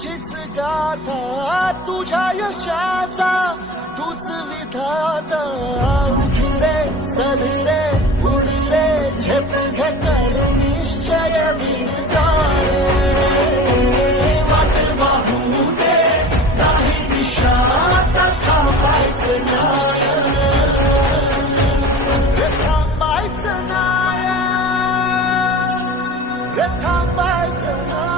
तुझीच गाथा तुझ्या यशाचा तूच विधाता उठ रे चल रे उड रे झेप घे कर निश्चय विचारे वाट वाहू दे नाही दिशा आता थांबायचं नाही थांबायचं नाही थांबायचं नाही